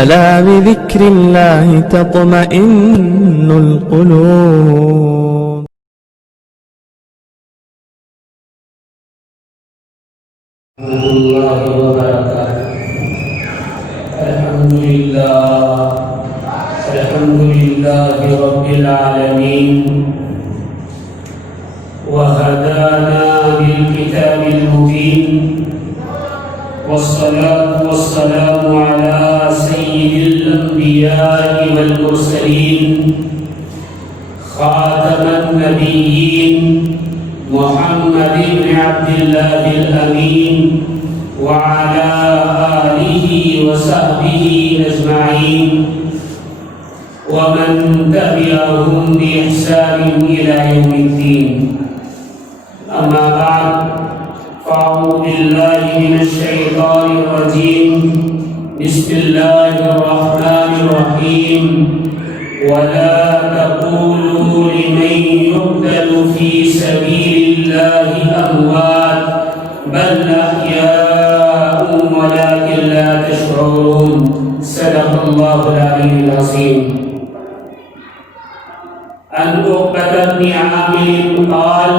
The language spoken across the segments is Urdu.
ألا بذكر الله تطمئن القلوب. ورحمة الله وبركاته. الحمد لله رب العالمين، وهدانا بالكتاب المبين، والصلاة والسلام على سيد الأنبياء والمرسلين، خاتم النبيين محمد بن عبد الله الأمين، وعلى آله وصحبه أجمعين، ومن تبعهم بإحسان إلى يوم الدين. أما بعد، فأعوذ بالله من الشيطان الرجيم. بسم الله الرحمن الرحيم. ولا تقولوا لمن يقتل في سبيل الله أموات بل أحياء ولكن لا تشعرون. صدق الله العلي العظيم. عن عقبة بن عامر قال: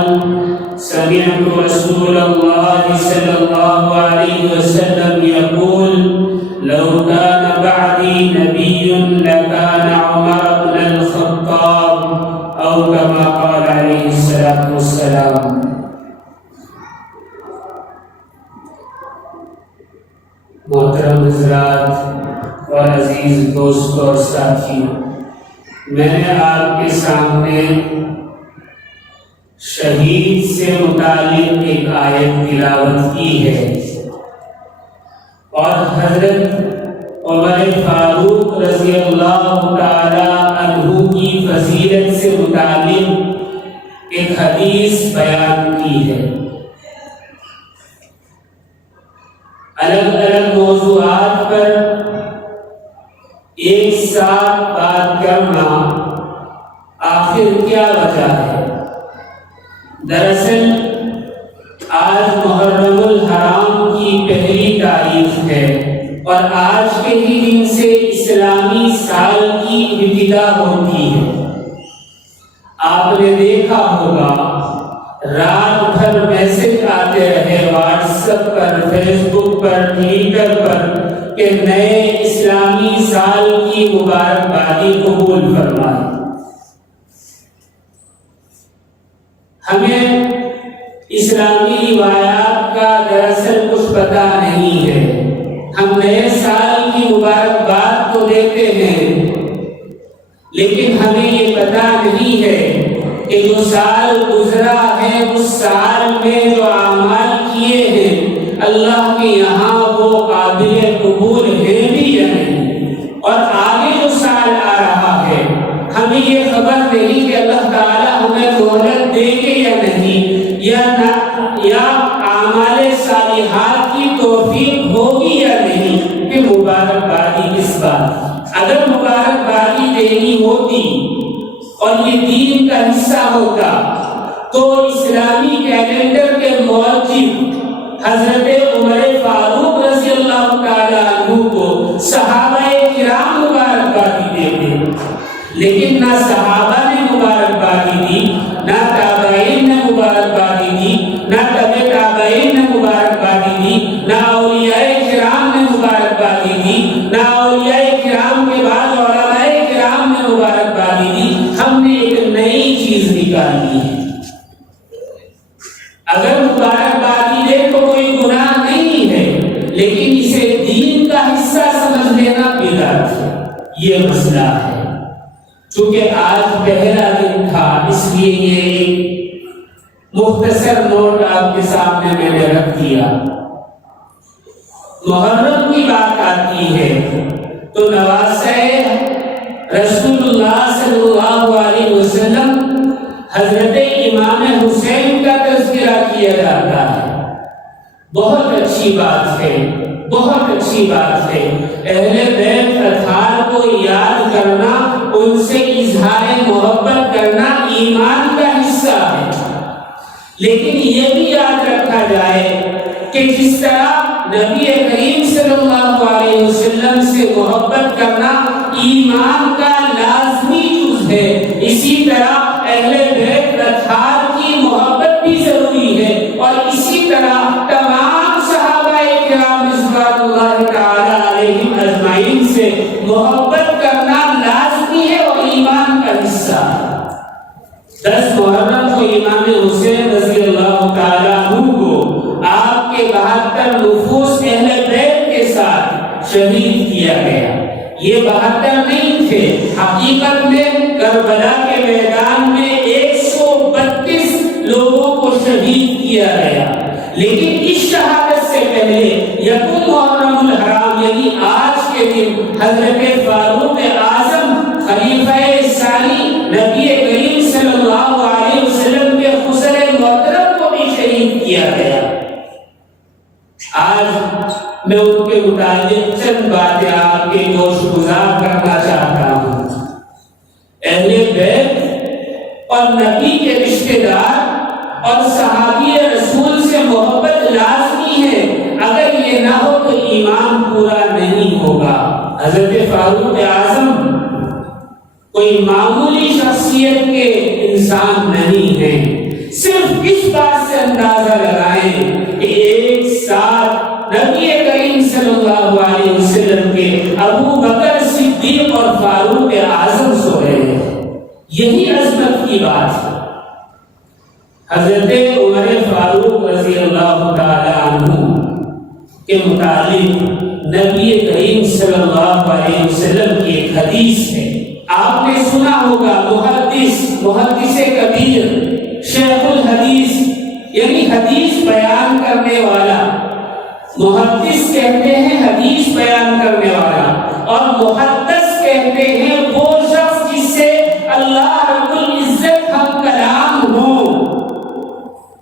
سمعت رسول الله صلى الله عليه وسلم يقول: لو كان بعدي نبي لكان عمر بن الخطاب، أو كما قال عليه الصلاة والسلام. محترم حضرات اور عزیز دوست اور ساتھی، میں نے آپ کے سامنے شہید سے متعلق ایک آیت تلاوت کی ہے، اور حضرت عمر فاروق رضی اللہ تعالی عنہ کی فضیلت سے متعلق ایک حدیث بیان کی ہے۔ الگ الگ موضوعات پر ایک ساتھ بات کرنا آخر کیا وجہ ہے؟ دراصل آج محرم الحرام کی پہلی تاریخ ہے، اور آج کے ہی دن سے اسلامی سال کی ابتدا ہوتی ہے۔ آپ نے دیکھا ہوگا رات بھر میسج آتے رہے واٹس ایپ پر، فیس بک پر، ٹویٹر پر کہ نئے اسلامی سال کی مبارکبادی قبول فرمائیں۔ ہمیں اسلامی روایات کا دراصل کچھ پتہ نہیں ہے۔ ہم نئے سال کی مبارکباد تو دیتے ہیں، لیکن ہمیں یہ پتہ نہیں ہے کہ جو سال گزرا ہے اس سال میں جو اعمال کیے ہیں اللہ کے یہاں وہ قابل قبول ہیں بھی یا نہیں، اور آگے جو سال آ رہا ہے ہمیں یہ خبر نہیں کہ اللہ تعالیٰ ہمیں مہلت دے گے یا نہیں، یا اعمال صالحات کی توفیق ہوگی یا نہیں کہ مبارکبادی کس بات۔ اگر مبارکبادی دینی ہوتی اور یہ دین کا حصہ ہوتا تو اسلامی کیلنڈر کے موجب حضرت عمر فاروق رضی اللہ تعالیٰ عنہ کو صحابہ کرام مبارکبادی دیتے، لیکن نہ صحابہ نے مبارکبادی دی، نہ تابعین نے مبارکبادی دی، نہ تبع تابعین نے مبارکبادی دی، نہ اولیاء کرام نے مبارکبادی دی، نہ اولیاء کرام کے بعد علماء کرام نے مبارکبادی دی۔ ہم نے ایک نئی چیز نکالی ہے۔ اگر مبارکبادی دے تو کوئی گناہ نہیں ہے، لیکن اسے دین کا حصہ سمجھ لینا بدعت ہے۔ یہ مسئلہ ہے۔ چونکہ آج پہلا دن تھا اس لیے یہ ایک مختصر نوٹ آپ کے سامنے میں نے رکھ دیا۔ محرم کی بات آتی ہے تو نواسہ رسول اللہ صلی اللہ علیہ وسلم حضرت امام حسین کا تذکرہ کیا جاتا ہے۔ بہت اچھی بات ہے، بہت اچھی بات ہے۔ اہل بیت اطہار کو یاد کرنا، ان سے اظہار محبت کرنا ایمان کا حصہ ہے، لیکن یہ بھی یاد رکھا جائے کہ جس طرح نبی کریم صلی اللہ علیہ وسلم سے محبت کرنا ایمان کا لازمی جز ہے، اسی طرح اہل بیت اطہار کی محبت بھی ضروری ہے، اور اسی طرح تمام صحابہ کرام رضوان اللہ تعالی علیہم اجمعین سے محبت کرنا لازمی ہے اور ایمان کا حصہ ہے۔ 10 محرم کو امام حسین رضی اللہ تعالیٰ عنہ کو آپ کے 72 نفوس اہل بیت کے ساتھ شہید کیا گیا۔ یہ 72 نہیں تھے، حقیقت میں کربلا کے میدان میں 132 لوگوں کو شہید کیا گیا، لیکن اس شہادت سے پہلے یکم محرم الحرام یعنی آج کے دن حضرت فاروق اعظم خلیفہ ثانی نبی کریم صلی اللہ علیہ وسلم کے خسر محترم کو بھی شہید کیا گیا۔ آج میں ان کے متعلق چند باتیں آپ کے گوش گزار کرنا چاہتا ہوں۔ اہل بیت اور نبی کے رشتہ دار اور صحابی رسول سے محبت لازمی ہے، اگر یہ نہ ہو تو ایمان پورا نہیں ہوگا۔ حضرت فاروق اعظم کوئی معمولی شخصیت کے انسان نہیں ہیں، صرف اس بات سے اندازہ لگائیں کہ ایک ساتھ نبی کریم صلی اللہ علیہ وسلم کے ابو بکر صدیق اور فاروق اعظم سو رہے ہیں، یہی عظمت کی بات ہے۔ حضرت عمر فاروق رضی اللہ تعالی عنہ کے متعلق نبی کریم صلی اللہ علیہ وسلم کی ایک حدیث ہے، آپ نے سنا ہوگا، محدث کبیر، شیخ الحدیث یعنی حدیث بیان کرنے والا، محدث کہتے ہیں حدیث بیان کرنے والا، اور محدث کہتے ہیں وہ شخص جس سے اللہ رب العزت ہم کلام ہو۔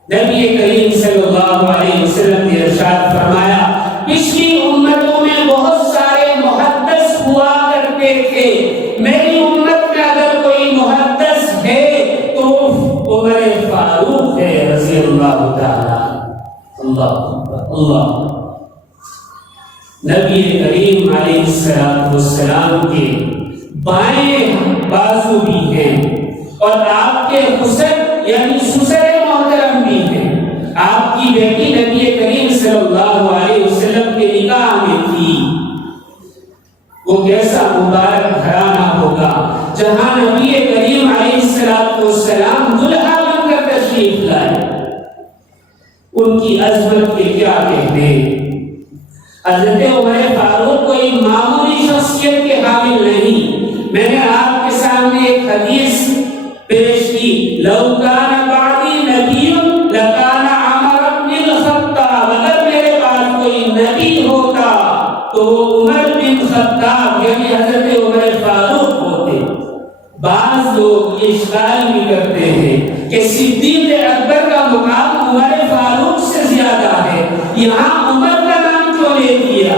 نبی کریم صلی اللہ علیہ وسلم نے ارشاد فرمایا، پچھلی امتوں میں بہت سارے محدث ہوا کرتے تھے، میری امت میں اگر کوئی محدث ہے تو عمر فاروق ہے رضی اللہ تعالی۔ اللہ نبی کریم علیہ السلام کے بائیں بازو بھی ہیں اور آپ کے خسر یعنی سسر محترم بھی ہیں۔ آپ کی بیٹی نبی کریم صلی اللہ علیہ وسلم کے نکاح میں تھی۔ وہ کیسا مبارک گھرانہ ہوگا جہاں نبی کریم علیہ السلام دلہا بن کر تشریف لائے۔ ان کی عظمت کے کیا کہنے۔ حضرت عمر فاروق کوئی معمولی شخصیت کے حامل نہیں۔ میں نے آپ کے سامنے ایک حدیث پیش کی، لو کان بعدی نبی لکان عمر بن الخطاب، اگر میرے بعد کوئی نبی ہوتا تو عمر بن خطاب یعنی حضرت عمر فاروق ہوتے۔ بعض لوگ اشکال بھی کرتے ہیں کہ صدیق اکبر کا مقام عمر فاروق سے زیادہ ہے، یہاں عمر کا نام کیوں لے دیا؟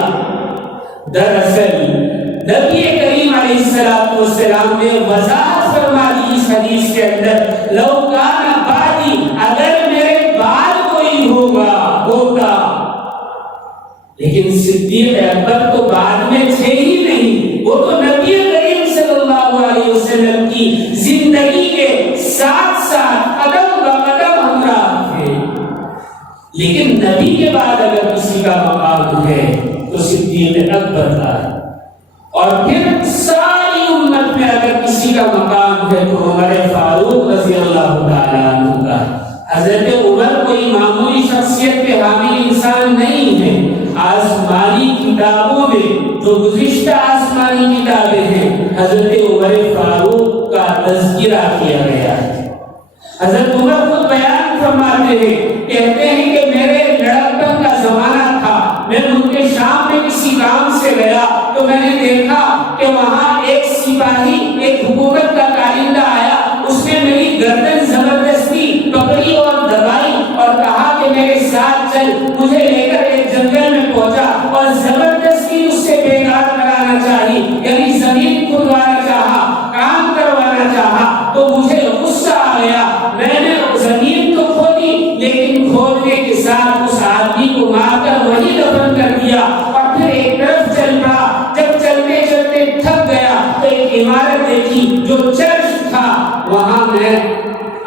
دراصل نبی کریم علیہ السلام نے وضاحت فرما دی اس حدیث کے اندر، لو کان بعدی، اگر میرے بعد کوئی ہوتا، لیکن صدیق اکبر تو بعد میں تھے ہی نہیں، وہ تو نبی کریم صلی اللہ علیہ وسلم کی زندگی کے ساتھ ساتھ قدم بقدم ہمراہ تھے۔ لیکن نبی کے بعد اگر کسی کا مقام ہے تو صدیق اکبر کا ہے، اور پھر ساری امت میں اگر کسی کا مقام ہے تو عمر فاروق رضی اللہ تعالیٰ عنہ کا ہے۔ حضرت عمر کوئی معمولی شخصیت کے حامل انسان نہیں ہے۔ آسمانی کتابوں میں جو گزشتہ آسمانی کتابیں ہیں، حضرت عمر فاروق کا تذکرہ کیا گیا ہے۔ حضرت عمر خود بیان فرماتے ہیں، کہتے ہیں کہ میرے لڑکپن کا زمانہ تھا، میں ملک شام میں کسی کام سے گیا تو میں نے دیکھا کہ وہاں ایک سپاہی ایک حکومت کا کارندہ آیا، اس نے میری گردن زبردستی پکڑی اور دبائی اور کہا کہ میرے ساتھ چل، مجھے لے کر ایک جنگل میں پہنچا اور زبردستی اس سے بیگار کرانا چاہی، یعنی زمین کھدوانا چاہا، کام کروانا چاہا، تو مجھے غصہ آ گیا۔ میں نے زمین تو کھودی، لیکن کھودنے کے ساتھ اس آدمی کو مار کر وہی دفن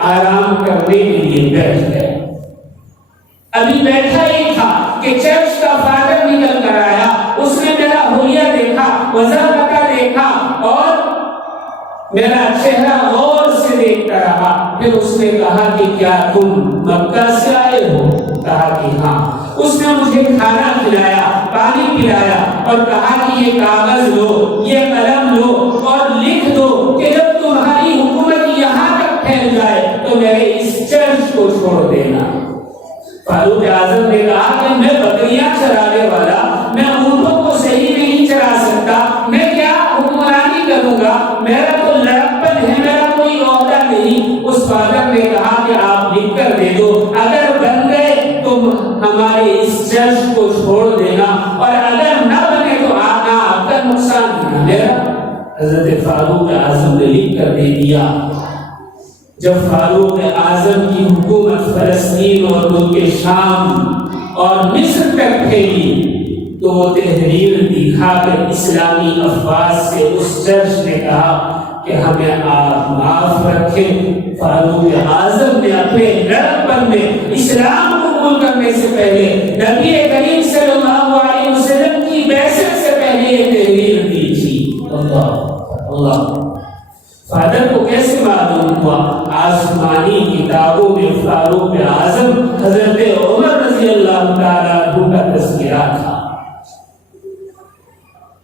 آرام کرنے کے لیے بیٹھ گئے. ابھی بیٹھا ہی تھا کہ چرچ کا فادر نکل کر آیا. اس نے میرا حلیہ دیکھا, وضاحت دیکھا اور میرا چہرہ غور سے دیکھتا رہا. پھر اس نے کہا کہ کیا تم مکہ سے آئے ہو؟ کہا کہ ہاں. اس نے مجھے کھانا کھلایا, پانی پلایا اور کہا کہ یہ کاغذ لو, یہ قلم لو اور لکھ دو کہ جب تمہاری حکومت یہاں تک پھیل جائے تو میرے اس چرچ کو چھوڑ دینا. فاروق اعظم نے کہا کہ میں بکریاں چرانے والا, میں اونٹوں کو صحیح نہیں چرا سکتا, میں کیا حکمرانی کروں گا, میرا تو لڑکپن ہے, میرا کوئی عہدہ نہیں. اس فادر نے کہا کہ آپ لکھ کر دے دو, اگر بن گئے تو ہمارے اس چرچ کو چھوڑ دینا اور اگر نہ بنے تو آنا آپ کا نقصان دینا میرا. حضرت فاروق اعظم نے لکھ کر دے دیا. جب فاروق اعظم کی حکومت فلسطین اور ملک شام اور مصر تک پھیلی تو وہ تحریر دکھا کر اسلامی افواج سے اس چرچ نے کہا کہ ہمیں آپ معاف رکھیں. فاروق اعظم نے اپنے لڑکپن میں اسلام قبول کرنے سے پہلے نبی کریم صلی اللہ علیہ وسلم کی بعثت سے پہلے یہ تحریر دی تھی. اللہ فادر کو کیسے معلوم ہوا؟ آسمانی کتابوں میں فاروق اعظم حضرت عمر رضی اللہ تعالیٰ عنہ کا تذکرہ تھا.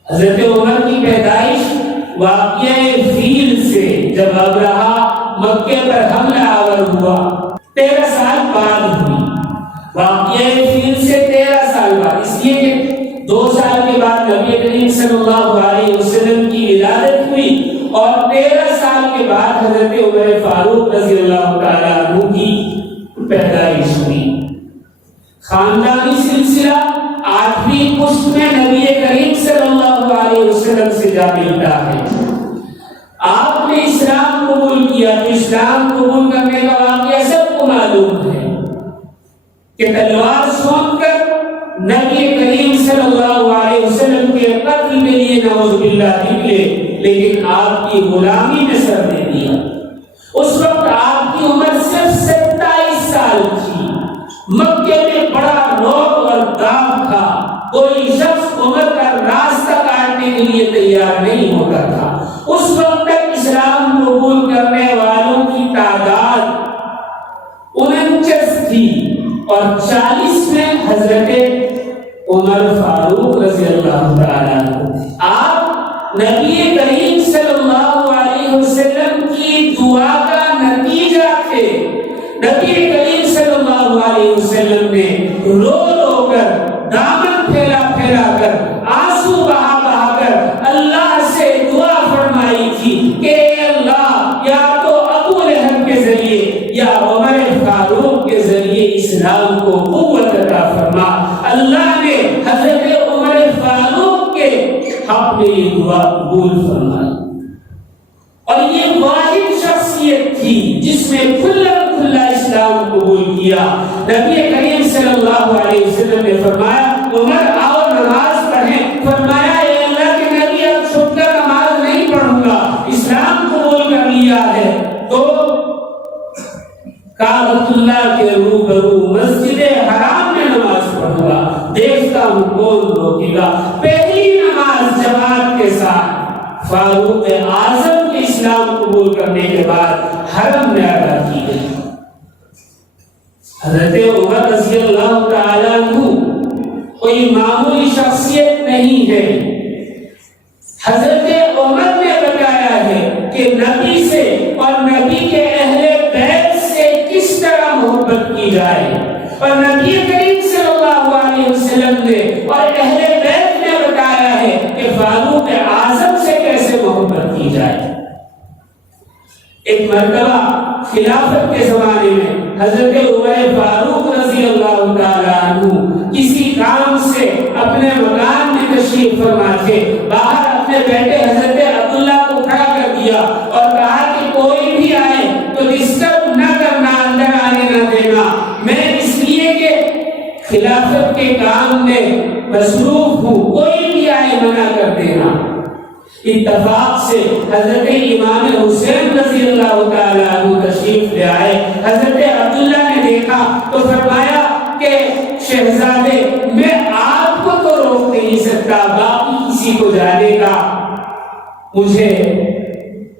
حضرت عمر کی پیدائش واقعہ فیل سے جب ابرہہ مکے پر حملہ آور ہوا 13 سال بعد ہوئی. واقعہ فیل سے 13 سال بعد, اس لیے کہ 2 سال کے بعد نبی کریم صلی اللہ علیہ وسلم کی ولادت ہوئی اور 13 سال کے بعد حضرت عمر فاروق رضی اللہ تعالیٰ عنہ کی پیدائش ہوئی. خاندانی سلسلہ 8ویں پشت میں نبی کریم صلی اللہ علیہ وسلم سے جا ملتا ہے. آپ نے اسلام قبول کیا تو اسلام قبول کرنے کا واقعہ سب کو معلوم ہے کہ تلوار سونپ کر نبی کریم صلی اللہ علیہ وسلم کے قتل کے لیے نعوذ باللہ نکلے, لیکن آپ کی غلامی میں سر دے دیا. اس وقت آپ کی عمر صرف 27 سال تھی. مکے میں بڑا روب اور داغ تھا, کوئی شخص عمر کا راستہ کاٹنے کے لیے تیار نہیں ہوتا تھا. اس وقت تک اسلام قبول کرنے والوں کی تعداد 49 تھی اور 40 میں حضرت عمر فاروق رضی اللہ تعالیٰ عنہ. آپ نبی کریم صلی اللہ علیہ وسلم کی دعا کا نتیجہ تھے. نبی کریم صلی اللہ علیہ وسلم نے رو رو کر, دامن پھیلا پھیلا کر, آنسو بہا بہا کر اللہ سے دعا فرمائی تھی کہ اے اللہ, یا تو ابو لہب کے ذریعے یا عمر فاروق کے ذریعے اسلام کو قوت عطا فرما. اللہ نے حضرت عمر فاروق کے حق میں یہ دعا قبول فرمائی. اور یہ واحد شخصیت تھی جس نے کھلا کھلا اسلام قبول کیا. نبی کریم صلی اللہ علیہ وسلم نے فرمایا عمر آؤ نماز پڑھیں. فرمایا اے اللہ کے نبی اب چھپ کر نماز نہیں پڑھوں گا, اسلام قبول کر لیا ہے تو کعبۃ اللہ کے روبرو مسجد حرام میں نماز پڑھوں گا, دیکھتا ہوں کون روکے گا. پہلی نماز جماعت کے ساتھ فاروق اعظم کے اسلام قبول کرنے کے بعد حرم میں ادا کی گئی. حضرت عمر رضی اللہ تعالیٰ عنہ کوئی معمولی شخصیت نہیں ہے. حضرت عمر نے بتایا ہے کہ نبی سے اور نبی کے اہل بیت سے کس طرح محبت کی جائے, اور نبی کریم صلی اللہ علیہ وسلم نے اور اہل بیت نے بتایا ہے کہ فاروق اعظم سے کیسے محبت کی جائے. ایک مرتبہ خلافت کے زمانے میں حضرت عمر فاروق رضی اللہ تعالیٰ عنہ کسی کام سے اپنے مکان میں تشریف فرما تھے. باہر اپنے بیٹے حضرت عبداللہ کو کھڑا کر دیا اور کہا کہ کوئی بھی آئے تو ڈسٹرب نہ کرنا, اندر آنے نہ دینا. میں اس لیے کہ خلافت کے کام میں مصروف ہوں, کوئی بھی آئے منع کر دینا. اتفاق سے حضرت امام حسین رضی اللہ تعالیٰ عنہ تشریف لے آئے. حضرت عبداللہ نے دیکھا تو فرمایا کہ شہزادے میں آپ کو تو روک نہیں سکتا, باقی کسی کو جانے کا مجھے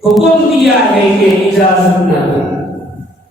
حکم دیا ہے کہ اجازت نہ دو.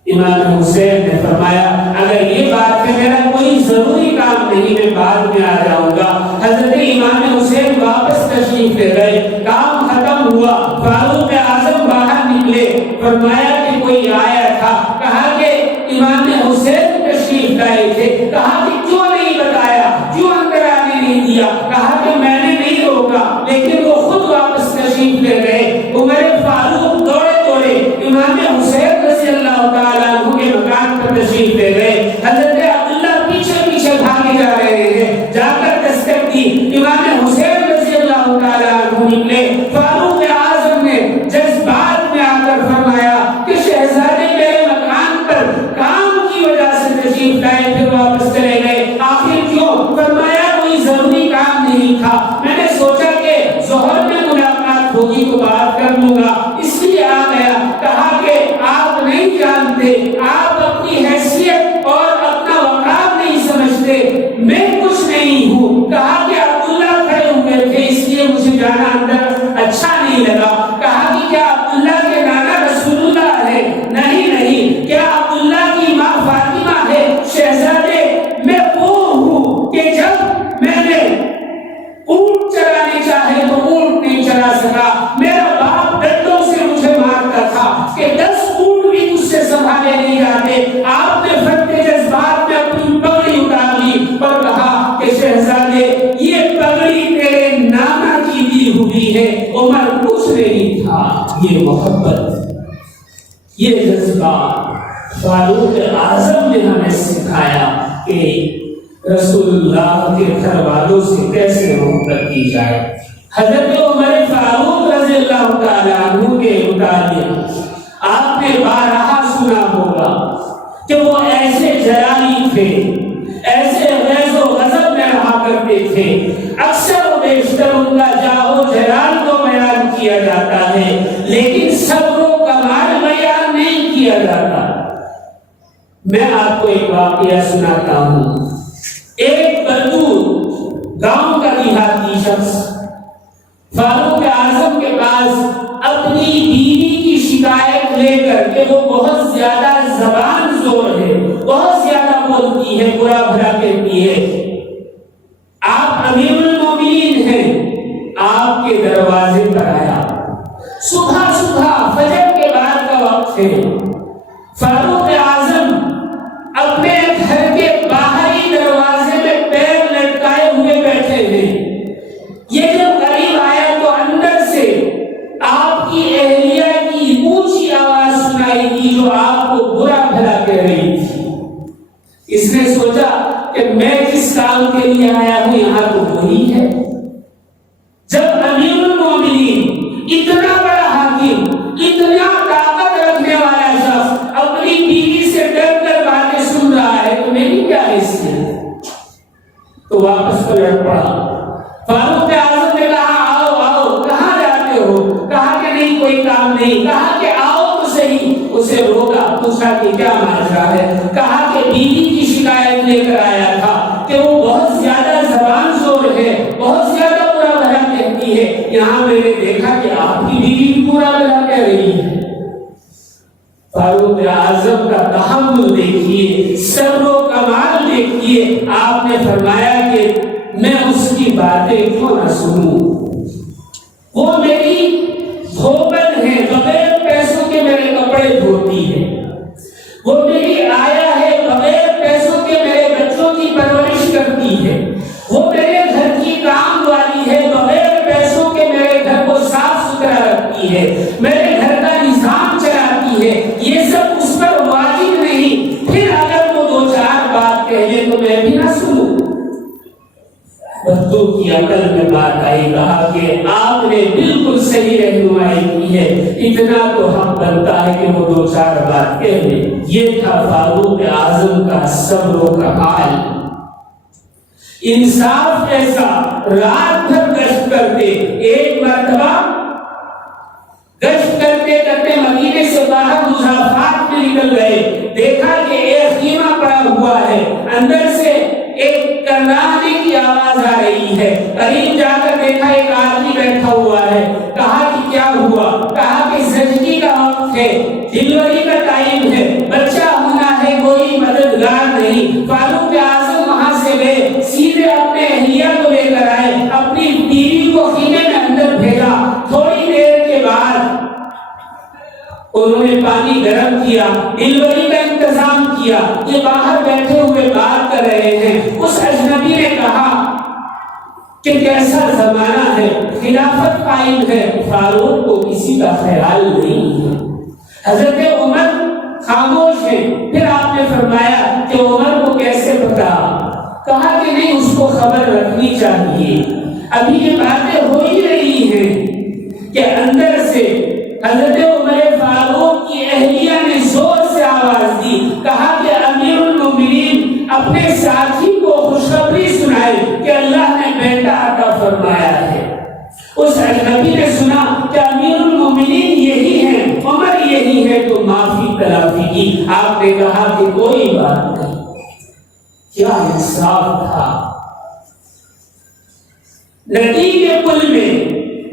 امام حسین نے فرمایا اگر یہ بات ہے میرا کوئی ضروری کام نہیں, میں بعد میں آ جاؤں گا. حضرت امام حسین واپس تشریف لے گئے, کام ختم ہوا, فاروق اعظم باہر نکلے, فرمایا کہ کوئی آیا تھا, کہا کہ امام حسین تشریف لائے تھے, کہا کہ کیوں نہیں بتایا, کیوں اندر آنے نہیں دیا, کہا کہ میں نے نہیں روکا, لیکن وہ خود واپس تشریف لے گئے. عمر فاروق دوڑے دوڑے امام حسین رضی اللہ تعالیٰ عنہ کے مکان پر تشریف لے گئے. حضرت عبداللہ پیچھے پیچھے بھاگے جا رہے ہیں, جا کر دستک دی, امام حسین رضی اللہ تعالیٰ عنہ نکلے. فاروق اعظم نے جذبات میں آ کر فرمایا کہ شہزادے میرے مکان پر کام کی وجہ سے تشریف لائے پھر واپس چلے گئے, آخر کیوں؟ فرمایا کوئی ضروری کام نہیں تھا, میں نے سوچا کہ ظہر میں ملاقات ہوگی تو بات کر لوں گا, اس لیے آ گیا. کہا کہ آپ نہیں جانتے, آپ اپنی حیثیت اور اپنا وقار نہیں سمجھتے, میں کچھ نہیں ہوں. کہا کہ عبداللہ کھڑے ہوئے تھے اس لیے مجھے جانا اندر اچھا نہیں لگا. کہا کہ کیا عبداللہ کے نانا رسول اللہ ہے؟ نہیں. کیا عبداللہ کی ماں فاطمہ ہے؟ شہزادے میں وہ ہوں کہ جب میں نے اونٹ چرانے چاہے تو اونٹ نہیں چرا سکا, میرا باپ ڈنڈوں سے مجھے مارتا تھا کہ 10 اونٹ بھی مجھ سے سنبھالے نہیں جاتے. آپ نے پھٹتے جذبات میں اپنی پگڑی اتار لی اور کہا کہ شہزادے یہ پگڑی تیرے نانا کی دی ہوئی ہے, عمر کچھ نہیں تھا. یہ محبت, یہ جذبات فاروق اعظم نے ہمیں سکھایا کہ رسول اللہ کے گھر والوں سے کیسے محبت کی جائے. حضرت عمر فاروق رضی اللہ تعالیٰ عنہ کے متعلق آپ نے بارہا سنا ہوگا کہ وہ ایسے جلالی تھے, ایسے غیظ و غضب میں رہا کرتے تھے. اکثر و بیشتر ان کا جاہو جلال کو بیان کیا جاتا ہے لیکن صبر و کمال بیان نہیں کیا جاتا. میں آپ کو ایک واقعہ سناتا ہوں. ایک بدو گاؤں کا دیہاتی شخص فاروق اعظم کے پاس اپنی بیوی کی شکایت لے کر کہ وہ بہت زیادہ زبان زور ہے, بہت زیادہ بولتی ہے, برا بھلا کہتی ہے. آپ امیر المومنین ہیں, آپ کے دروازے پر آیا. صبح صبح فجر کے بعد کا وقت ہے. فاروق اعظم اپنے گھر کے باہری دروازے میں پیر لٹکائے ہوئے بیٹھے ہیں. یہ جب قریب آیا تو اندر سے آپ کی اہلیہ کی اونچی آواز سنائی دی جو آپ کو برا بھلا کہہ رہی تھی. اس نے سوچا کہ میں جس کام کے لیے آیا ہوں یہاں تو وہی ہے. جب امیر المومنین, اتنا بڑا حاکم, اتنا طاقت رکھنے والا شخص اپنی بیوی سے ڈر کر باتیں سن رہا ہے تو میری کیا حیثیت ہے؟ تو واپس پلٹ پڑا. فاروق اعظم نے کہا آؤ, کہاں جاتے ہو؟ کہا کہ نہیں کوئی کام نہیں. کہا کہ آؤ تو صحیح. اسے روکا, پوچھا کہ کیا ماجرا ہے؟ کہا کہ بیوی کی شکایت لے کر آیا تھا کہ وہ بہت زیادہ زبان زور ہے, بہت زیادہ برا بھلا کہتی ہے. یہاں میں نے دیکھا کہ آپ کی بیوی بھی برا بھلا کہہ رہی ہے. فاروق اعظم کا تحمل دیکھیے, صبر و کمال دیکھیے. آپ نے فرمایا کہ میں اس کی باتیں کیوں نہ سنوں, وہ میری دھوبن ہے, بغیر پیسوں کے میرے کپڑے دھوتی ہے. وہ میری آیا ہے, بغیر پیسوں کے میرے بچوں کی پرورش کرتی ہے. وہ میرے گھر کی کام والی ہے, بغیر پیسوں کے میرے گھر کو صاف ستھرا رکھتی ہے, میرے گھر کا نظام چلاتی ہے. یہ سب اس پر واجب نہیں. پھر اگر وہ 2-4 بات کہے تو میں بھی نہ سنوں. بدو کی عقل میں بات آئی. کہا کہ آپ نے بالکل صحیح رہنمائی کی ہے, اتنا تو حق بنتا ہے کہ وہ 2-4 بات کہہ لیں. یہ تھا فاروق اعظم کا صبر و کمال. انصاف ایسا, رات بھر گشت کرتے. ایک مرتبہ گشت کرتے کرتے مدینے سے باہر مضافات میں نکل گئے، دیکھا کہ ایک خیمہ پڑا ہوا ہے، اندر سے ایک کرلانے کی آواز آ رہی ہے، قریب جا کر دیکھا ایک آدمی بیٹھا ہوا ہے، کہا کہ کیا ہوا؟ کہا کہ زچگی کا وقت ہے، ڈلیوری کا ٹائم ہے، بچہ ہونا ہے، کوئی مددگار نہیں۔ فاروق اعظم وہاں سے گئے، سیدھے اپنے اہلیہ کو لے کر آئے، اپنی بیوی کو خیمے میں اندر بھیجا، تھوڑی دیر کے بعد انہوں نے پانی گرم کیا، ڈلیوری کا انتظام کیا، یہ باہر بیٹھے ہوئے بات کر رہے ہیں۔ اس اجنبی نے کہا کہ کیسا زمانہ ہے، خلافت قائم ہے، فاروق کو کسی کا خیال نہیں ہے۔ حضرت عمر خاموش ہیں، پھر آپ نے فرمایا کہ عمر کو کیسے پتا؟ کہا کہ نہیں، اس کو خبر رکھنی چاہیے۔ ابھی یہ باتیں ہو ہی رہی ہیں کہ اندر سے حضرت عمر فاروق کی اہلیہ نے زور سے آواز دی، کہا کہ امیر المومنین اپنے ساتھی کو خوشخبری سنائے کہ اللہ نے بیٹا عطا فرمایا ہے۔ اس اجنبی نے سنا کہ امیر المومنین یہی ہیں، عمر یہی ہے، تو معافی تلافی کی۔ آپ نے کہا کہ کوئی بات نہیں۔ کیا انصاف تھا! ندی کے پل میں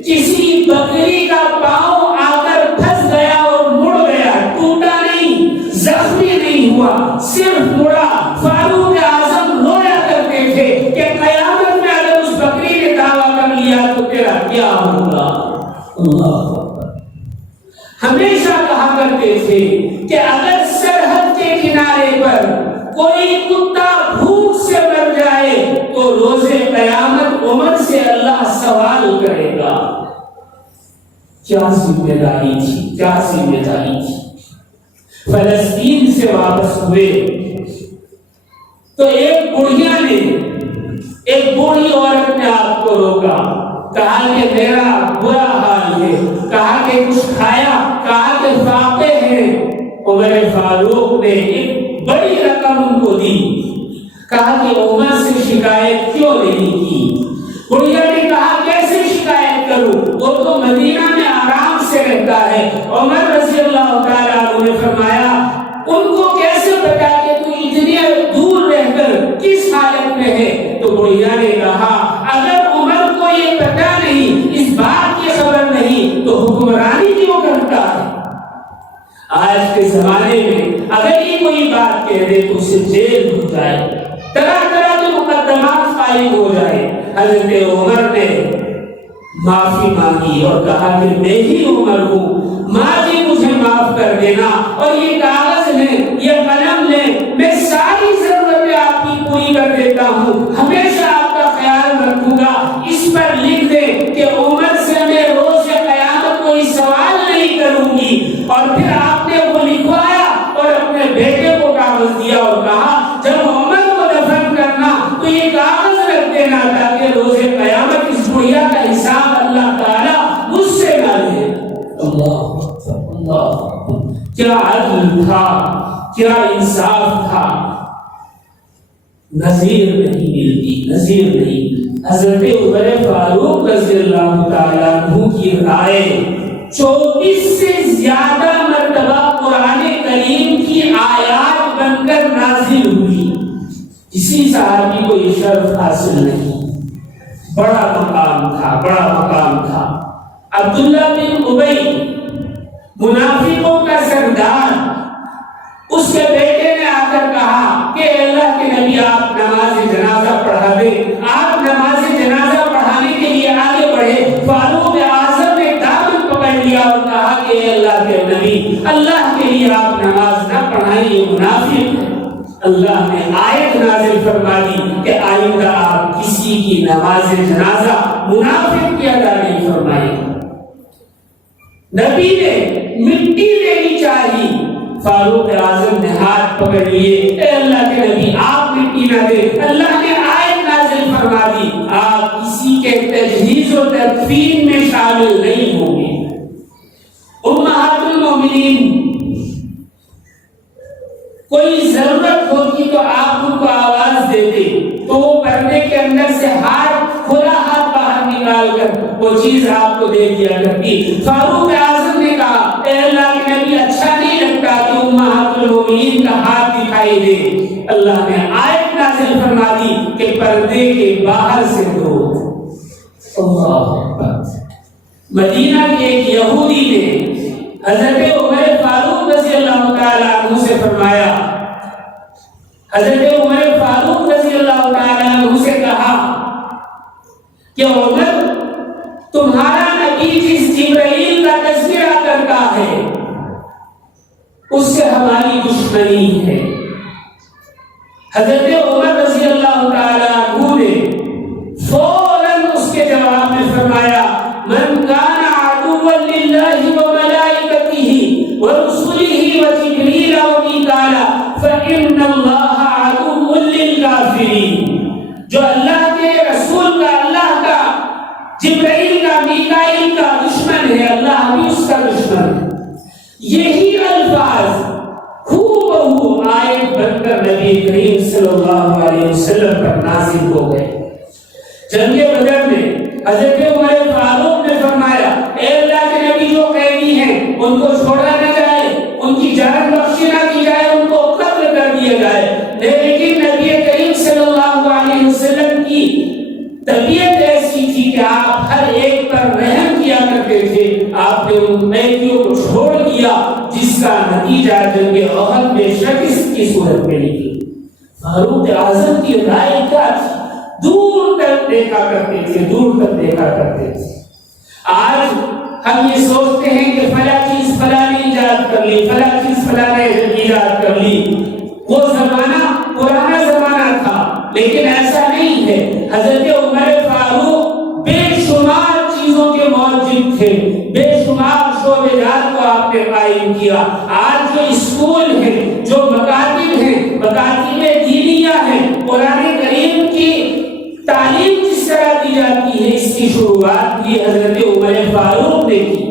کسی بکری کا پاؤں آ کر پھنس گیا اور مڑ گیا، ٹوٹا نہیں، زخمی نہیں ہوا، صرف مڑا۔ فاروق اعظم رویا کرتے تھے کہ قیامت میں اگر اس بکری نے دعویٰ کر لیا تو تیرا کیا ہوگا؟ اللہ ہمیشہ کہا کرتے تھے کہ اگر سرحد کے کنارے پر کوئی کتا بھوک سے مر جائے تو روز قیامت عمر سے اللہ سوال کرے گا۔ کیا ذمہ داری تھی، کیا ذمہ داری تھی! فلسطین سے واپس ہوئے تو ایک بڑھیا نے، ایک بوڑھی عورت نے آپ کو روکا، کہا کہ میرا برا حال ہے، کہا کہ کچھ کھایا، کہا کہ فاقے ہیں۔ عمر فاروق نے ایک بڑی رقم ان کو دی، کہا کہ عمر سے شکایت کیوں نہیں کی؟ بڑھیا نے کہا کیسے شکایت کروں، وہ تو مدینہ میں آرام سے رہتا ہے۔ عمر رضی اللہ تعالیٰ عنہ نے فرمایا ان کو کیسے پتا کہ تو اتنی دور رہ کر کس حالت میں ہے؟ تو بڑھیا نے کہا اگر عمر کو یہ پتا نہیں، اس بات کی خبر نہیں، تو حکمرانی کیوں کرتا ہے؟ آج کے زمانے میں اگر یہ کوئی بات کہہ دے تو اسے جیل ہو جائے، طرح طرح کے مقدمات قائم ہو جائے۔ حضرت عمر نے معافی مانگی اور کہا کہ میں ہی عمر ہوں، ماں جی مجھے معاف کر دینا، اور یہ کاغذ لیں، یہ قلم لیں، میں ساری ضرورتیں آپ کی پوری کر دیتا ہوں، ہمیشہ آپ کا خیال رکھوں گا، اس پر لکھ دیں کہ عمر سے میں روز قیامت کوئی سوال نہیں کروں گی۔ اور پھر آپ نے وہ لکھوایا اور اپنے بیٹے کو کاغذ دیا اور کہا جب عمر کو دفن کرنا تو یہ کاغذ رکھ دینا تاکہ روز قیامت اس بڑھیا کا حساب اللہ تعالیٰ مجھ سے نہ لے۔ اللہ اللہ، کیا عدل تھا، کیا انصاف تھا! نظیر نہیں ملتی، نظیر نہیں۔ حضرت عمر فاروق رضی اللہ تعالیٰ عنہ کی رائے 24 سے زیادہ مرتبہ قرآن کریم کی آیات بن کر نازل ہوئی، کسی صحابی کو یہ شرف حاصل نہیں۔ بڑا مقام تھا، بڑا مقام تھا۔ عبداللہ بن ابی منافقوں کا سردار، اس کے بیٹے نے آ کر کہا کہ اللہ کے نبی آپ نماز جنازہ پڑھا دیں۔ آپ نماز جنازہ پڑھانے کے لیے آگے بڑھے، فاروق اعظم نے دامن پکڑ لیا اور کہا کہ اللہ کے نبی اللہ کے لیے آپ نماز نہ پڑھائیں، یہ منافق ہے۔ اللہ نے آیت نازل فرما دی کہ آئندہ آپ کسی کی نماز جنازہ منافق کی ادا نہیں فرمائیں۔ نبی نے مٹی لینی چاہیے، فاروق اعظم نے ہاتھ پکڑ لیے، اے اللہ کے نبی آپ مٹی نہ دیں۔ اللہ نے آیت نازل فرما دی آپ کسی کے تجہیز و تدفین میں شامل نہیں ہوں گے۔ امہات المومنین کوئی ضرورت ہوتی تو آپ ان کو آواز دیتے تو وہ پردے کے اندر سے ہاتھ کھلا ہاتھ باہر نکال کر وہ چیز آپ کو دے دیا کرتی۔ فاروق اعظم نے اے اللہ کے نبی اچھا نہیں لگتا کہ امہات المومنین کا ہاتھ دکھائی دے. اللہ نے آیت نازل فرما دی کہ پردے کے باہر سے دو. اللہ اکبر. مدینہ کے ایک یہودی نے حضرت عمر فاروق رضی اللہ تعالیٰ عنہ سے فرمایا, حضرت عمر فاروق رضی اللہ تعالیٰ عنہ سے کہا کہ عمر, تمہارا نبی جس جبرائیل کا تذکرہ کرتا ہے اس سے ہماری دشمنی ہے. حضرت عمر رضی اللہ تعالیٰ عنہ نے فوراً اس کے جواب میں فرمایا, من کان عدوا للہ وملائکتہ ورسلہ وجبریل ومیکائیل فإن اللہ عدو للکافرین. جو اللہ کے رسول کا, اللہ کا, جبرائیل کا, میکائیل کا دشمن ہے, اللہ بھی اس کا دشمن ہے. یہی الفاظ ہو بہو آیت بن کر نبی کریم صلی اللہ علیہ وسلم پر نازل ہو گئے. جنگ بدر میں حضرت عمر فاروق نے فرمایا, اے اللہ کے نبی جو قیدی ہیں ان کو چھوڑا نہ جائے, ان کی جان بخشی نہ کی جائے, ان کو قتل کر دیا جائے. لیکن نبی کریم صلی اللہ علیہ وسلم کی طبیعت ایسی تھی کہ آپ ہر ایک پر رحم کیا کرتے تھے. آپ نے ان قیدیوں کو چھوڑ دیا جس کا نتیجہ جنگ احد میں شکست کی صورت میں نکلا. فاروق اعظم کی رائے کیا تھی؟ دور تک دیکھا کرتے تھے, دور تک دیکھا کرتے تھے. آج ہم یہ سوچتے ہیں کہ فلاں چیز فلاں نے ایجاد کر لی, فلاں چیز فلاں نے ایجاد کر لی. وہ زمانہ پرانا زمانہ تھا, لیکن ایسا نہیں ہے. حضرت عمر فاروق بے شمار چیزوں کے موجود تھے, بے شمار شعبے جات کو آپ نے قائم کیا. آج جو اسکول ہیں, جو مکاتب ہیں, مکاتب دینیہ ہیں, قرآن کریم کی تعلیم جس طرح دی جاتی ہے, اس کی شروعات بھی حضرت عمر فاروق نے کی.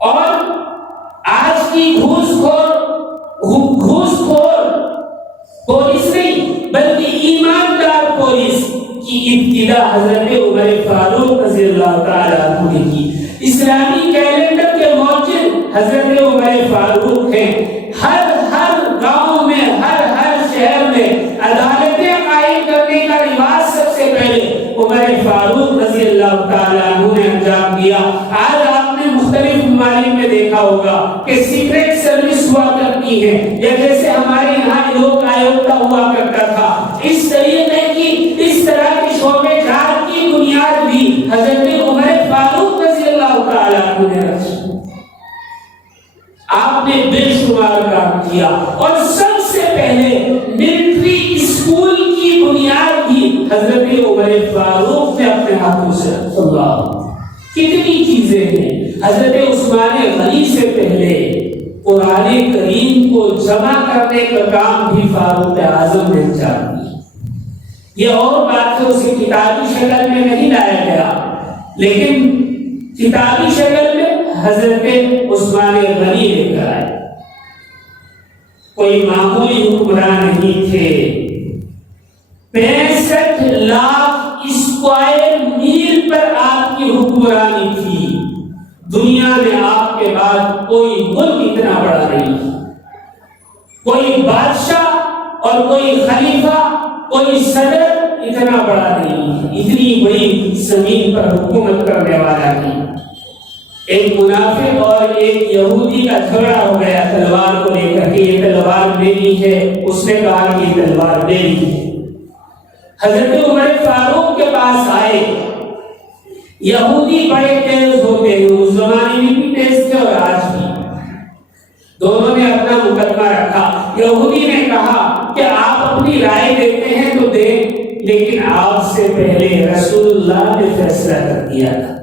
اور آج کی گھوس خور پولیس نہیں بلکہ ایماندار پولیس کی ابتدا حضرت عمر فاروق رضی اللہ تعالیٰ عنہ نے کی. اسلامی کیلنڈر کے موجد حضرت عمر فاروق ہیں. ہر گاؤں میں, ہر شہر میں عدالتیں قائم کرنے کا رواج سب سے پہلے عمر فاروق رضی اللہ تعالیٰ عنہ نے انجام دیا. آج آپ نے مختلف ممالک میں دیکھا ہوگا کہ سیکریٹ سروس ہوا کرتی ہے, یا جیسے ہمارے یہاں لوک آیوگ کا ہوا کرتا تھا. اس طریقے کی, اس طرح کی شعبے جات کی بنیاد بھی حضرت عمر فاروق رضی اللہ تعالیٰ عنہ نے رکھی. آپ نے بے شمار کام کیا, اور سب سے پہلے ملٹری اسکول کی بنیاد بھی حضرت عمر فاروق نے اپنے ہاتھوں سے. اللہ, کتنی چیزیں ہیں. حضرت عثمان غنی سے پہلے قرآن کریم کو جمع کرنے کا کام بھی فاروق اعظم نے انجام دیا. یہ اور بات ہے, اسے کتابی شکل میں نہیں لایا گیا, لیکن کتابی شکل میں حضرت عثمان غنی لے کر آئے. کوئی معمولی حکمران نہیں تھے. 65 لاکھ اسکوائر میل پر آپ کی حکمرانی تھی. دنیا میں آپ کے بعد کوئی ملک اتنا بڑا نہیں, کوئی بادشاہ اور کوئی خلیفہ, کوئی صدر اتنا بڑا نہیں, اتنی بڑی زمین پر حکومت کرنے والا نہیں. ایک منافق اور ایک یہودی کا جھگڑا ہو گیا تلوار کو لے کر کے, یہ تلوار میری ہے, اس نے کہا کہ یہ تلوار میری ہے. حضرت عمر فاروق کے پاس آئے. یہودی بڑے تیز ہوتے ہیں, اس زمانے میں بھی تیز تھے اور آج بھی. دونوں نے اپنا مقدمہ رکھا. یہودی نے کہا کہ آپ اپنی رائے دیتے ہیں تو دیں, لیکن آپ سے پہلے رسول اللہ نے فیصلہ کر دیا تھا.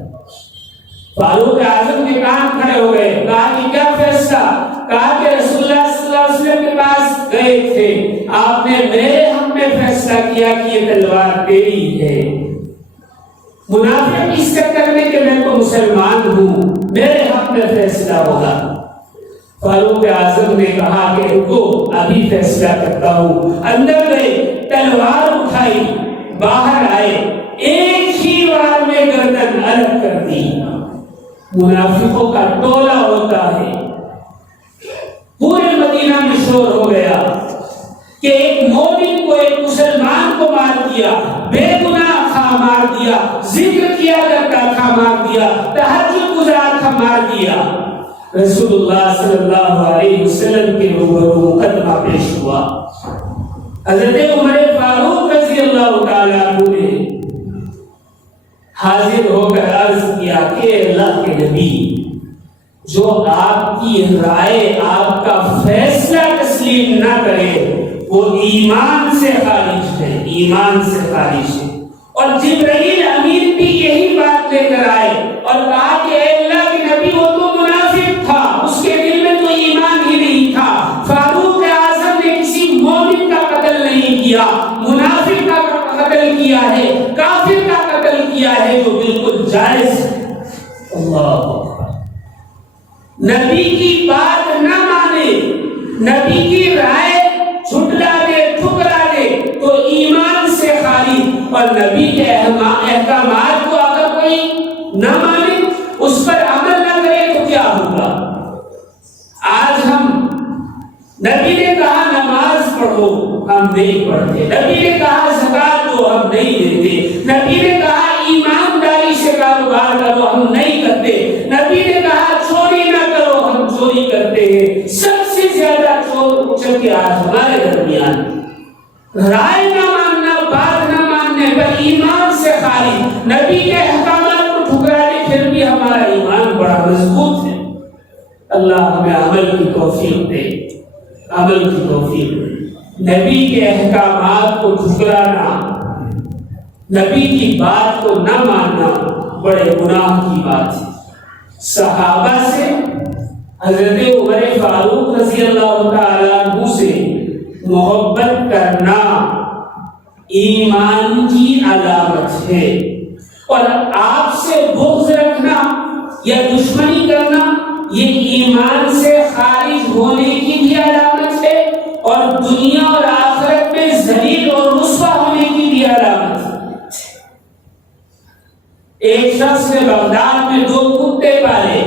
فاروق اعظم کے کان کھڑے ہو گئے. کہا کہ کیا فیصلہ؟ کہا کہ رسول اللہ صلی اللہ علیہ وسلم کے پاس گئے تھے, آپ نے میرے حق میں فیصلہ کیا کہ یہ تلوار تیری ہے. منافق اس چکر میں کہ میں تو مسلمان ہوں, میرے حق میں فیصلہ ہوگا. فاروق اعظم نے کہا کہ رکو, ابھی فیصلہ کرتا ہوں. اندر گئے, تلوار اٹھائی, باہر آئے, ایک ہی بار میں گردن الگ کر دی. منافقوں کا ٹولہ ہوتا ہے. پورے مدینہ میں شور ہو گیا کہ ایک مومن کو، ایک مسلمان کو مار دیا، بے گناہ تھا مار دیا، ذکر کیا کرتا تھا مار دیا، تہجد گزار تھا مار دیا. رسول اللہ صلی اللہ علیہ وسلم کے روبرو مقدمہ پیش ہوا. حضرت عمر فاروق رضی اللہ تعالیٰ عنہ نے حاضر ہو کر عرض کیا کہ اللہ کے نبی، جو آپ کی رائے، آپ کا فیصلہ تسلیم نہ کرے وہ ایمان سے خارج ہے، ایمان سے خارج ہے. اور جبرائیل امین بھی یہی بات لے کر آئے اور کہا کہ اے اللہ کے نبی، وہ تو منافق تھا، اس کے دل میں تو ایمان ہی نہیں تھا. فاروق اعظم نے کسی مومن کا قتل نہیں کیا، منافق کا قتل کیا ہے، کافر کا قتل کیا ہے، جو بالکل جائز ہے. اللہ اکبر. نبی کی بات نہ مانے، نبی کی رائے جھٹلا دے، ٹھکرا دے تو ایمان سے خالی. اور نبی کے احکامات کو اگر کوئی نہ مانے، اس پر عمل نہ کرے تو کیا ہوگا؟ آج ہم، نبی نے کہا نماز پڑھو، ہم نہیں پڑھتے. نبی نے کہا زکات دو، ہم نہیں دیتے. نبی نے کہا ایمانداری سے کاروبار کرو، ہم نہیں کرتے. نبی نے کہا چوری نہ کرو، ہم چوری کرتے ہیں. سب سے زیادہ چور اچھل کے آج ہمارے درمیان. رائے نہ ماننا، بات نہ ماننے پر ایمان سے خالی، نبی کے احکامات کو ٹھکرانے پھر بھی ہمارا ایمان بڑا مضبوط ہے. اللہ ہمیں عمل کی توفیق دے، عمل کی توفیق دے. نبی کے احکامات کو ٹھکرانا، نبی کی بات کو نہ ماننا بڑے گناہ کی بات ہے. صحابہ سے، حضرت عمر فاروق رضی اللہ تعالیٰ عنہ سے محبت کرنا ایمان کی علامت ہے، اور آپ سے بغض رکھنا یا دشمنی کرنا یہ ایمان سے خارج ہونے کی بھی علامت ہے، اور دنیا اور آخرت میں ذلیل اور رسوا ہونے کی بھی علامت ہے. ایک شخص نے بغداد میں 2 کتے پالے.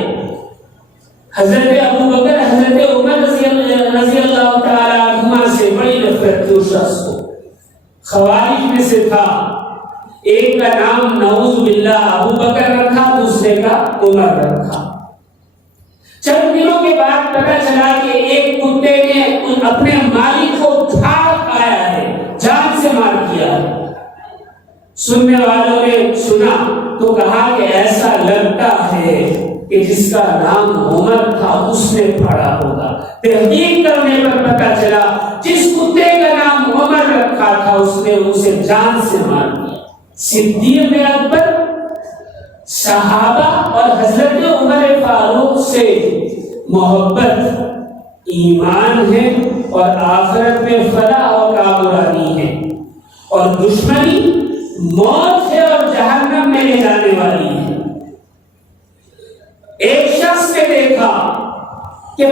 حضرت ابو بکر، حضرت عمر رضی اللہ تعالیٰ عنہما سے بڑی نفرت تھی اس شخص کو. خوارج میں سے تھا. ایک کا نام نعوذ باللہ ابو بکر رکھا، دوسرے کا عمر رکھا. چند دنوں کے بعد پتہ چلا کہ ایک کتے نے اپنے مالک کو دھاڑ کھایا ہے، جان سے مار کیا ہے. سننے والوں نے سنا تو کہا کہ ایسا لگتا ہے کہ جس کا نام عمر تھا اس نے پھاڑا ہوگا. تحقیق کرنے پر پتہ چلا جس کتے کا نام عمر رکھا تھا اس نے اسے جان سے مار دیا. صدیق اکبر، صحابہ اور حضرت عمر فاروق سے محبت ایمان ہے اور آخرت میں فلاح و کامیابی ہے، اور دشمنی موت ہے اور جہنم میں لے جانے والی ہے. ایک شخص نے دیکھا کہ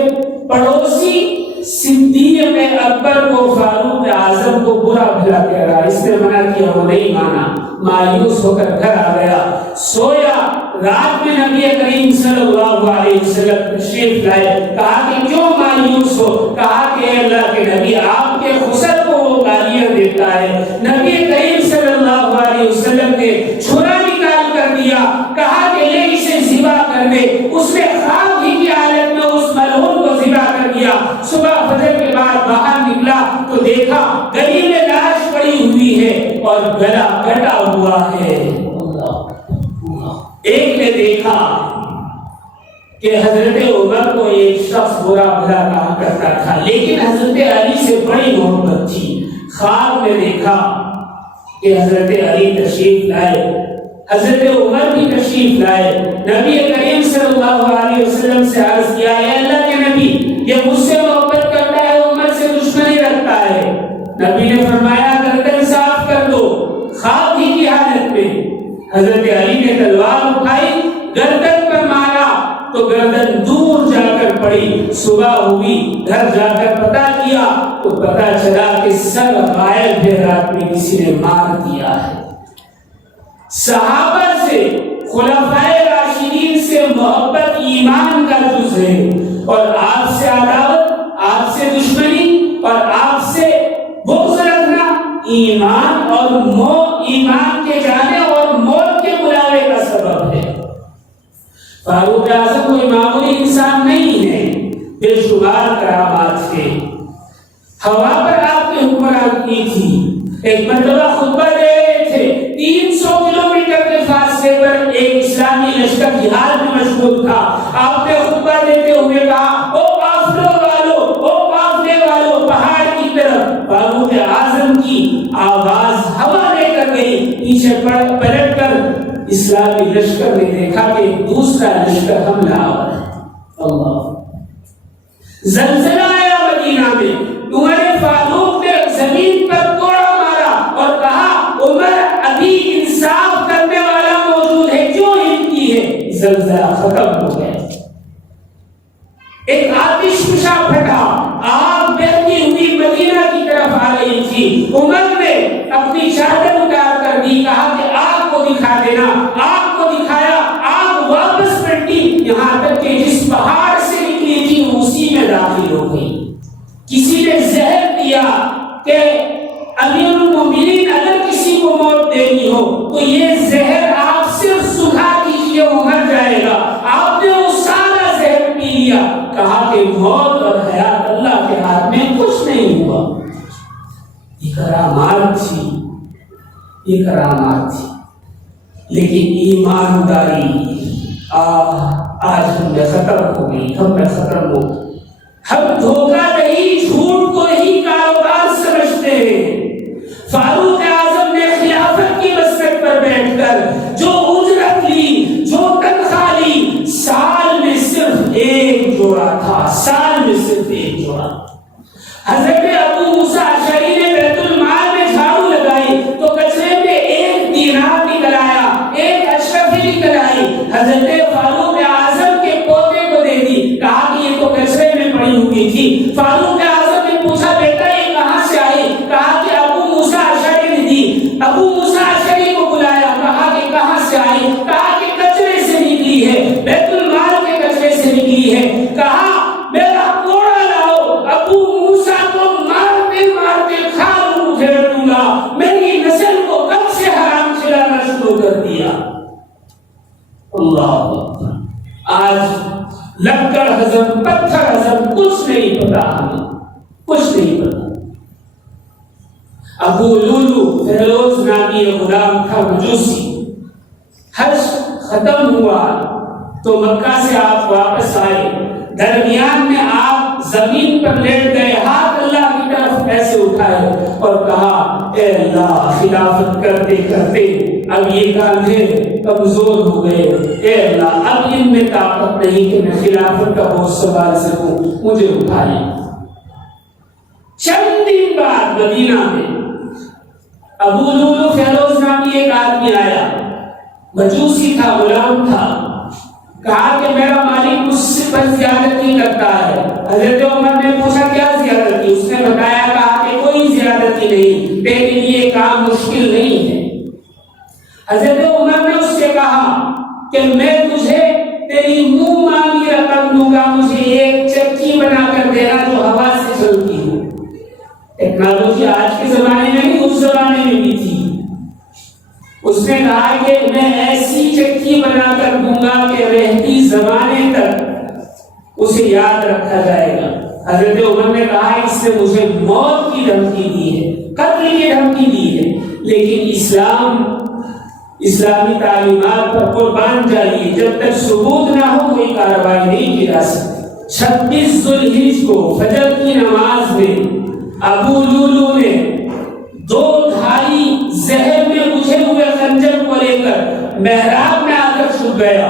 پڑوسی صدیق اکبر کو، فاروق اعظم کو برا بھلا کہہ رہا. اس نے منع کیا، وہ نہیں مانا. مایوس ہو کر گھر آ گیا، سویا. رات میں نبی کریم صلی اللہ علیہ وسلم تشریف لائے. کہا کہ کیوں مایوس ہو؟ کہا کہ اے اللہ کے نبی، آپ کے خسر کو وہ گالیاں دیتا ہے. نبی کریم صلی اللہ علیہ وسلم نے چھرا نکال کر دیا، کہا کہ لے اسے ذبح کر دے. اس نے خواب ہی کی حالت میں اس ملعون کو ذبح کر دیا. صبح فجر کے بعد باہر نکلا تو دیکھا گلی میں لاش پڑی ہوئی ہے اور گلا کٹا ہوا ہے. ایک نے دیکھا کہ حضرت عمر کو ایک شخص برا بھلا کہا کرتا تھا، لیکن حضرت علی سے بڑی محبت تھی. خواب میں دیکھا کہ حضرت علی تشریف لائے، حضرت عمر بھی تشریف لائے. نبی کریم صلی اللہ علیہ وسلم سے عرض کیا، اے اللہ کے نبی، یہ مجھ سے محبت کرتا ہے، عمر سے دشمنی رکھتا ہے. نبی نے فرمایا گردن صاف کر دو. خواب ہی کی حالت میں حضرت علی نے تلوار اٹھائی، گردن پر مارا تو گردن دور جا کر پڑی. صبح ہوئی، گھر جا کر پتہ کیا تو پتہ چلا کہ سر غائب ہے، رات میں کسی نے مار دیا ہے. صحابہ سے، خلفائے راشدین سے سے محبت ایمان کا جز ہے، اور آپ سے عداوت، آپ سے دشمنی اور آپ سے بغض رکھنا ایمان اور ایمان کے جانے اور موت کے بلاوے کا سبب ہے۔ فاروق اعظم کوئی معمولی انسان نہیں ہے، بے شمار کرامات تھے۔ ہوا پر آپ نے حکمران کی تھی، ایک مرتبہ خطبہ دے رہے تھے، 300 کلومیٹر کے فاصلے پر ایک اسلامی لشکر جہاد میں مشغول تھا۔ آپ نے خطبہ دیتے ہوئے کہا، او قافلوں والو، او قافلے والو، پہاڑ کی طرف۔ فاروق اعظم کی آواز ہوا لے کر گئی، پیچھے پلٹ کر اسلامی لشکر نے دیکھا کہ دوسرا لشکر حملہ آور ہے۔ اللہ، زلزلہ آیا مدینہ میں، عمر فاروق نے زمین پر کوڑا مارا اور کہا، عمر ابھی انصاف کرنے والا موجود ہے، کیوں ہمت کی ہے؟ زلزلہ ختم ہو گیا۔ ایک آتش فشاں پھٹا، آگ بہتی ہوئی مدینہ کی طرف آ رہی تھی۔ عمر نے اپنی چادر اتار کر دی، کہا کہ آگ کو دکھا دینا۔ آگ کو دکھایا، آگ واپس پلٹی، یہاں تک کہ جس پہاڑ سے نکلی تھی اسی میں داخل ہو گئی۔ کسی نے زہر دیا کہ امیر المومنین اگر کسی کو موت دینی ہو تو یہ زہر آپ صرف سکھا دیجیے، وہ مر جائے گا۔ آپ نے وہ سارا زہر پی لیا، کہا کہ موت اور حیات اللہ کے ہاتھ میں کچھ نہیں ہوا۔ یہ کرامات تھی، یہ کرامات تھی، لیکن ایمانداری آج ہم میں ختم ہو گئی، ہم میں ختم ہو گئی۔ ہم دھوکہ نہیں، جھوٹ کو ہی کاروبار سمجھتے ہیں۔ فاروق اعظم نے خلافت کی مسجد پر بیٹھ کر جو اجرت لی، جو تنخواہ لی، سال میں صرف ایک جوڑا تھا، سال میں صرف ایک جوڑا۔ حضرت ابو موسیٰ اشعری نے بیت المال میں جھاڑو لگائی تو کچرے میں ایک دینار نکل آیا، ایک اشرفی نکل آئی۔ حضرت فاروق اعظم کے پوتے کو دے دی، کہا کہ یہ تو کچرے میں پڑی ہوئی تھی۔ فاروق اعظم نے پوچھا، بیٹا یہ کہاں سے آئی؟ کہا کہ ابو موسیٰ اشعری نے دی۔ ابو موسیٰ اشعری کو بلایا، کہا کہ کہاں سے آئی؟ کہا کہ کچرے سے نکلی ہے، بیت المال کے کچرے سے نکلی ہے۔ کہا میرا کوڑا لاؤ، ابو موسیٰ کو مارتے مارتے کھال ادھیڑ دوں گا۔ میری نسل کو کب سے حرام کھلانا شروع کر دیا؟ اللہ، آج لکڑ ہضم، پتھر ہضم، کچھ نہیں پتا، ہمیں کچھ نہیں پتا۔ ابو لولو فیروز نامی غلام تھا، مجوسی۔ حج ختم ہوا تو مکہ سے آپ واپس آئے، درمیان میں آپ زمین پر لیٹ گئے، ہاتھ اللہ کی طرف ایسے اٹھائے اور کہا، اے اللہ، خلافت کرتے کرتے اب یہ کاندھے کمزور ہو گئے، اے اللہ اب ان میں طاقت نہیں کہ میں خلافت کا بوجھ سنبھال سکوں، مجھے اٹھا لیں۔ چند دن بعد مدینہ میں ابو لولو فیروز نامی ایک آدمی آیا، مجوسی تھا، غلام تھا۔ کہا کہ میرا مالک مجھ سے پر زیادتی کرتا ہے۔ حضرت عمر نے پوچھا کیا زیادتی؟ اس نے بتایا، کہا کہ کوئی زیادتی نہیں، تیرے لیے کام مشکل نہیں ہے۔ حضرت عمر نے اس سے کہا کہ میں تجھے تیری منہ مانگی رقم دوں گا، مجھے ایک چکی بنا کر دینا جو ہوا سے چلتی ہو۔ ٹیکنالوجی آج کے زمانے میں نہیں، اس زمانے میں بھی تھی۔ اس نے کہا کہ میں ایسی چکی بنا کر دوں گا کہ رہتی زمانے تک اسے یاد رکھا جائے گا۔ حضرت عمر نے کہا اس نے مجھے موت کی دھمکی دی ہے، قتل کی دھمکی دی ہے، لیکن اسلامی تعلیمات پر قربان جائیے، جب تک ثبوت نہ ہو کوئی کارروائی نہیں کی جا سکتی۔ 26 ذوالحجہ کو فجر کی نماز میں ابو لولو نے 2 دھاری زہر میں بجھے ہوئے خنجر کو لے کر محراب میں آ کر چھپ گیا،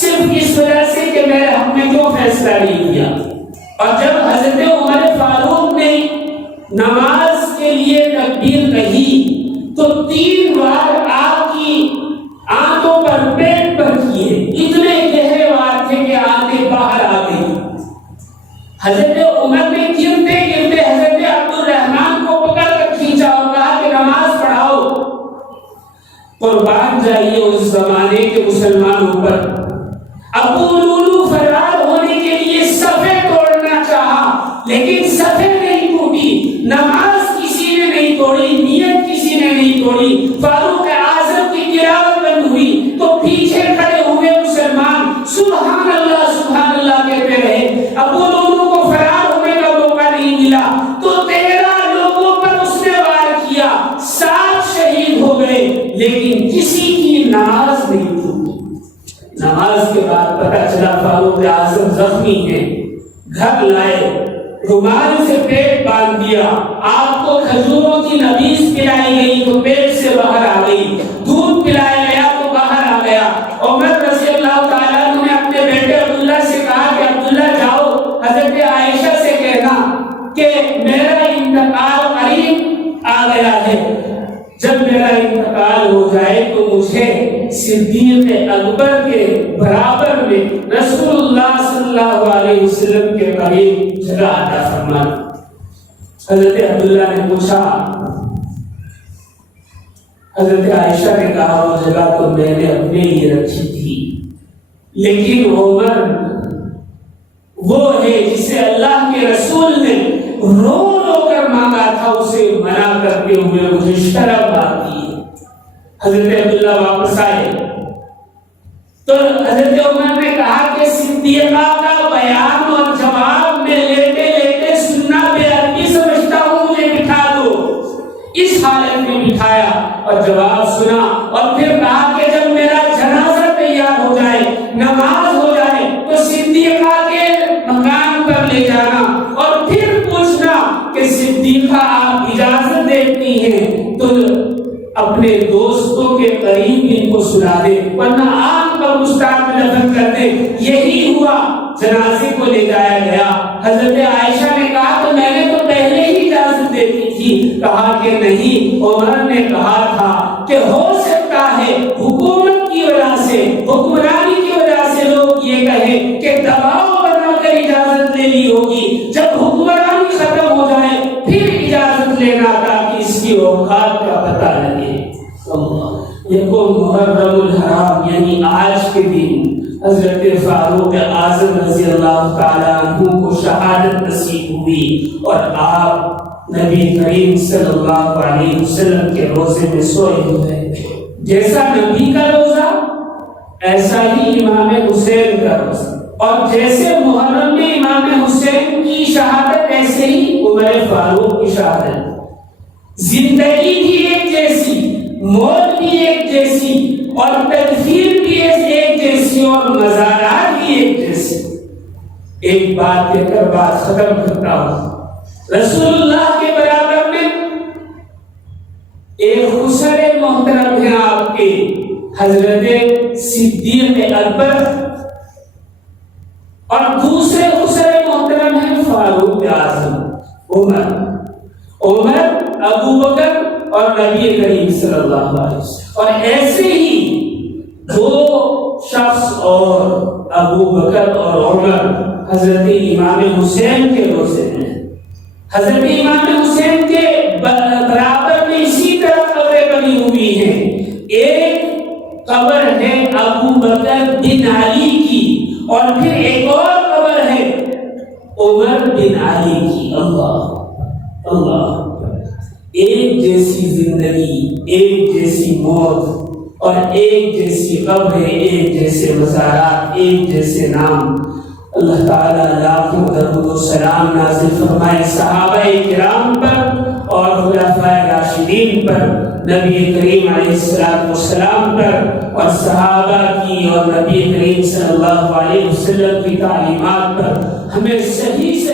صرف اس وجہ سے کہ میرے حق میں کیوں فیصلہ نہیں کیا۔ اور جب حضرت عمر فاروق نے نماز کے لیے تکبیر کہی تو 3 بار آپ کی آنکھوں پر پیٹ پر کیے، اتنے گہرے وار تھے کہ آنکھیں باہر آ گئی۔ حضرت عمر نے گرتے گرتے حضرت عبد الرحمن کو پکڑ کر کھینچا اور کہا کہ نماز پڑھاؤ۔ قربان جائیے اس زمانے کے مسلمانوں پر نہیں توڑی. فاروق اعظم کی تلاوت بند ہوئی تو پیچھے کھڑے ہوئے مسلمان سبحان اللہ کہتے رہے. اب وہ دونوں کو فرار ہونے کا موقع نہیں ملا تو 13 لوگوں پر اس نے وار کیا. 7 شہید ہو گئے لیکن کسی کی نماز نہیں ٹوٹی. نماز کے بعد پتہ چلا فاروق اعظم زخمی ہیں. گھر لائے, رومال سے پیٹ باندھ دیا, آپ کو کھجوروں کی نبیذ پلائی گئی تو پیٹ سے باہر آ گئی, دودھ پلایا گیا تو باہر آ گیا. عمر رضی اللہ تعالیٰ عنہ نے اپنے بیٹے عبداللہ سے کہا کہ عبداللہ جاؤ حضرت عائشہ سے کہنا کہ میرا انتقال قریب آ گیا ہے, جب میرا انتقال ہو جائے تو مجھے صدیق اکبر کے برابر میں رسول اللہ صلی اللہ علیہ وسلم کے قریب جگہ عطا فرمانا. حضرت عبداللہ نے پوچھا, حضرت عائشہ نے کہا وہ جگہ تو میں نے اپنے لیے رکھی تھی, لیکن عمر وہ ہے جسے اللہ کے رسول نے رو رو کر مانگا تھا, اسے منع کرتے ہوئے مجھے شرم آتی ہے. حضرت عبداللہ واپس آئے تو حضرت عمر نے کہا کہ صدیقہ کا بیان اور جواب میں لیتے لیتے سننا بے ادبی سمجھتا ہوں, مجھے بٹھا دو. اس حالت میں بٹھایا اور جواب سنا اور پھر کہا کہ جب میرا جنازہ تیار ہو جائے, نماز ہو جائے تو صدیقہ کے مکان پر لے جانا اور پھر پوچھنا کہ صدیقہ آپ اجازت دیتی ہیں تو اپنے دوستوں کے قریب ان کو سلا دے, ورنہ آپ کا مستعد میں دفن کر دے. یہی ہوا, جنازے کو لے جایا گیا. حضرت عائشہ نے کہا تو میں نے تو پہلے ہی اجازت دے دی تھی. کہا کہ نہیں, عمر نے کہا تھا کہ ہو سکتا ہے حکومت کی وجہ سے, حکمرانی کی وجہ سے لوگ یہ کہیں کہ دباؤ بنا کر اجازت لے لی ہوگی, جب حکمرانی ختم ہو جائے پھر اجازت لینا تاکہ اس کی اوقات کا پتہ لگے. یکم محرم الحرام یعنی آج کے دن حضرت فاروق اعظم رضی اللہ تعالیٰ عنہ کو شہادت نصیب ہوئی اور آپ نبی کریم صلی اللہ علیہ وسلم کے روزے میں سوئے ہوئے. جیسا نبی کا روزہ ایسا ہی امام حسین کا روزہ, اور جیسے محرم میں امام حسین کی شہادت ایسے ہی عمر فاروق کی شہادت. زندگی بھی ایک جیسی, موت بھی ایک جیسی, اور تدفین بھی ایک جیسی, اور مزارات بھی ایک جیسی. ایک بات کہہ کر بات ختم کرتا ہوں. رسول اللہ کے برابر میں ایک خسر محترم ہے آپ کے حضرت صدیق اکبر, اور دوسرے خسر محترم ہیں فاروق اعظم عمر. عمر, ابو بکر اور نبی کریم صلی اللہ علیہ وسلم. اور ایسے ہی 2 شخص اور ابو بکر اور عمر حضرت امام حسین کے روزے ہیں. حضرت امام حسین کے برابر میں اسی طرح قبریں بنی ہوئی ہیں. ایک قبر ہے ابو بکر بن علی کی, اور پھر ایک اور قبر ہے عمر بن علی کی. اللہ اللہ, ایک جیسی زندگی, ایک جیسی موت, اور ایک جیسی قبر, ایک جیسے مزارات, ایک جیسے نام. اللہ تعالیٰ لاکھوں درود و سلام نازل فرمائے صحابہ کرام پر اور خلفائے راشدین پر, نبی کریم علیہ السلام پر, اور صحابہ کی اور نبی کریم صلی اللہ علیہ وسلم کی تعلیمات پر. ہمیں صحیح